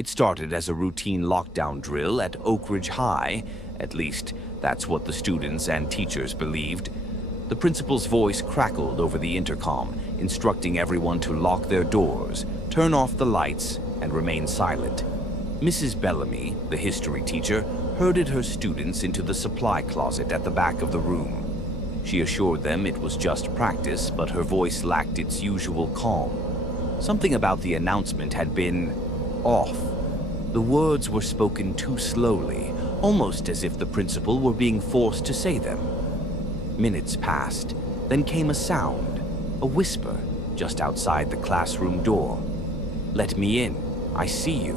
It started as a routine lockdown drill at Oak Ridge High. At least, that's what the students and teachers believed. The principal's voice crackled over the intercom, instructing everyone to lock their doors, turn off the lights, and remain silent. Mrs. Bellamy, the history teacher, herded her students into the supply closet at the back of the room. She assured them it was just practice, but her voice lacked its usual calm. Something about the announcement had been off. The words were spoken too slowly, almost as if the principal were being forced to say them. Minutes passed, then came a sound, a whisper, just outside the classroom door. "Let me in. I see you."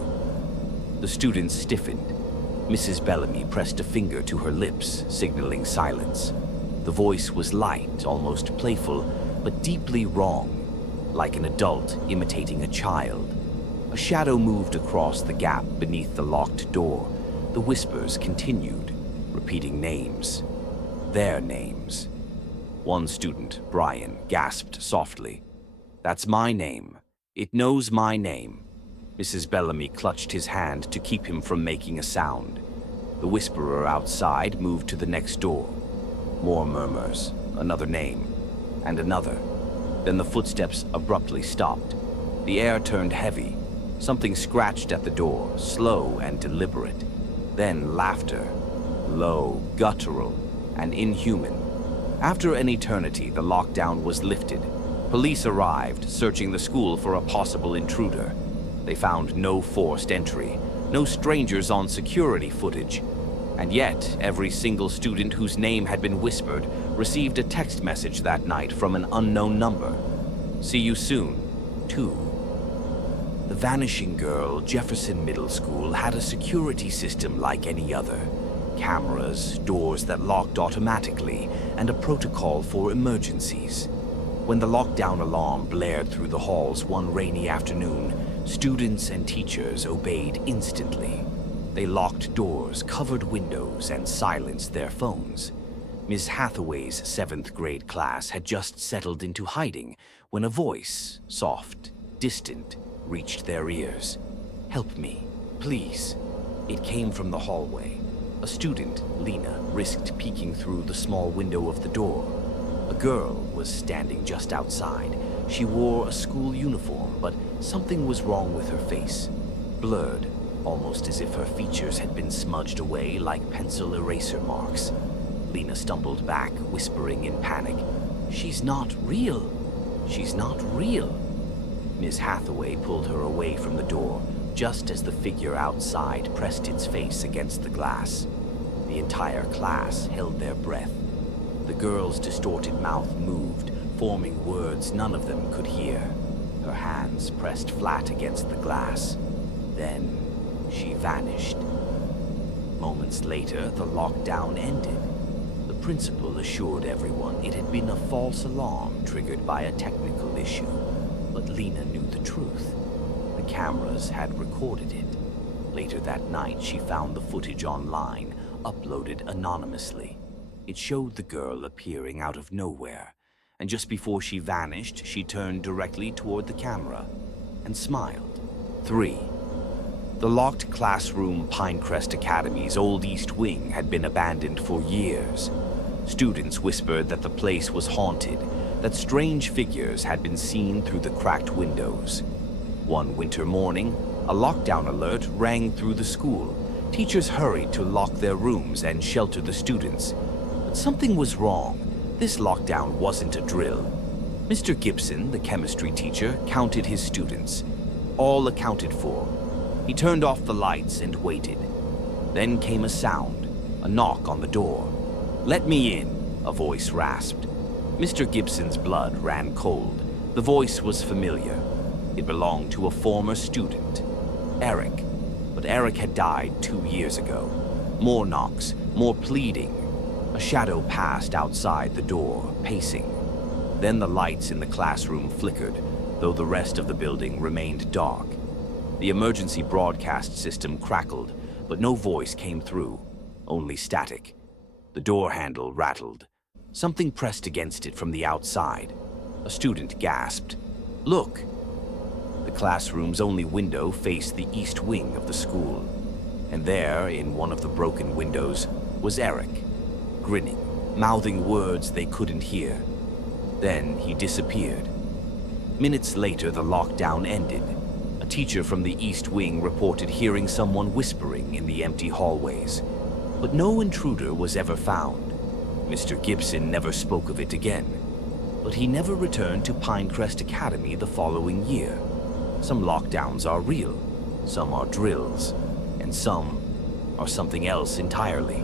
The students stiffened. Mrs. Bellamy pressed a finger to her lips, signaling silence. The voice was light, almost playful, but deeply wrong, like an adult imitating a child. A shadow moved across the gap beneath the locked door. The whispers continued, repeating names. Their names. One student, Brian, gasped softly. "That's my name. It knows my name." Mrs. Bellamy clutched his hand to keep him from making a sound. The whisperer outside moved to the next door. More murmurs, another name, and another. Then the footsteps abruptly stopped. The air turned heavy. Something scratched at the door, slow and deliberate. Then laughter, low, guttural, and inhuman. After an eternity, the lockdown was lifted. Police arrived, searching the school for a possible intruder. They found no forced entry, no strangers on security footage. And yet, every single student whose name had been whispered received a text message that night from an unknown number. "See you soon. 2." The Vanishing Girl Jefferson Middle School had a security system like any other. Cameras, doors that locked automatically, and a protocol for emergencies. When the lockdown alarm blared through the halls one rainy afternoon, students and teachers obeyed instantly. They locked doors, covered windows, and silenced their phones. Ms. Hathaway's 7th grade class had just settled into hiding when a voice, soft, distant, reached their ears. "Help me, please." It came from the hallway. A student, Lena, risked peeking through the small window of the door. A girl was standing just outside. She wore a school uniform, but something was wrong with her face. Blurred, almost as if her features had been smudged away like pencil eraser marks. Lena stumbled back, whispering in panic, "She's not real. She's not real." Miss Hathaway pulled her away from the door, just as the figure outside pressed its face against the glass. The entire class held their breath. The girl's distorted mouth moved, forming words none of them could hear. Her hands pressed flat against the glass. Then she vanished. Moments later, the lockdown ended. The principal assured everyone it had been a false alarm triggered by a technical issue. But Lena knew the truth. The cameras had recorded it. Later that night, she found the footage online, uploaded anonymously. It showed the girl appearing out of nowhere, and just before she vanished, she turned directly toward the camera and smiled. 3. The locked classroom Pinecrest Academy's Old East Wing had been abandoned for years. Students whispered that the place was haunted, that strange figures had been seen through the cracked windows. One winter morning, a lockdown alert rang through the school. Teachers hurried to lock their rooms and shelter the students. But something was wrong. This lockdown wasn't a drill. Mr. Gibson, the chemistry teacher, counted his students. All accounted for. He turned off the lights and waited. Then came a sound, a knock on the door. "Let me in," a voice rasped. Mr. Gibson's blood ran cold. The voice was familiar. It belonged to a former student, Eric. But Eric had died 2 years ago. More knocks, more pleading. A shadow passed outside the door, pacing. Then the lights in the classroom flickered, though the rest of the building remained dark. The emergency broadcast system crackled, but no voice came through, only static. The door handle rattled. Something pressed against it from the outside. A student gasped, "Look!" The classroom's only window faced the east wing of the school. And there, in one of the broken windows, was Eric, grinning, mouthing words they couldn't hear. Then he disappeared. Minutes later, the lockdown ended. A teacher from the East Wing reported hearing someone whispering in the empty hallways, but no intruder was ever found. Mr. Gibson never spoke of it again, but he never returned to Pinecrest Academy the following year. Some lockdowns are real, some are drills, and some are something else entirely.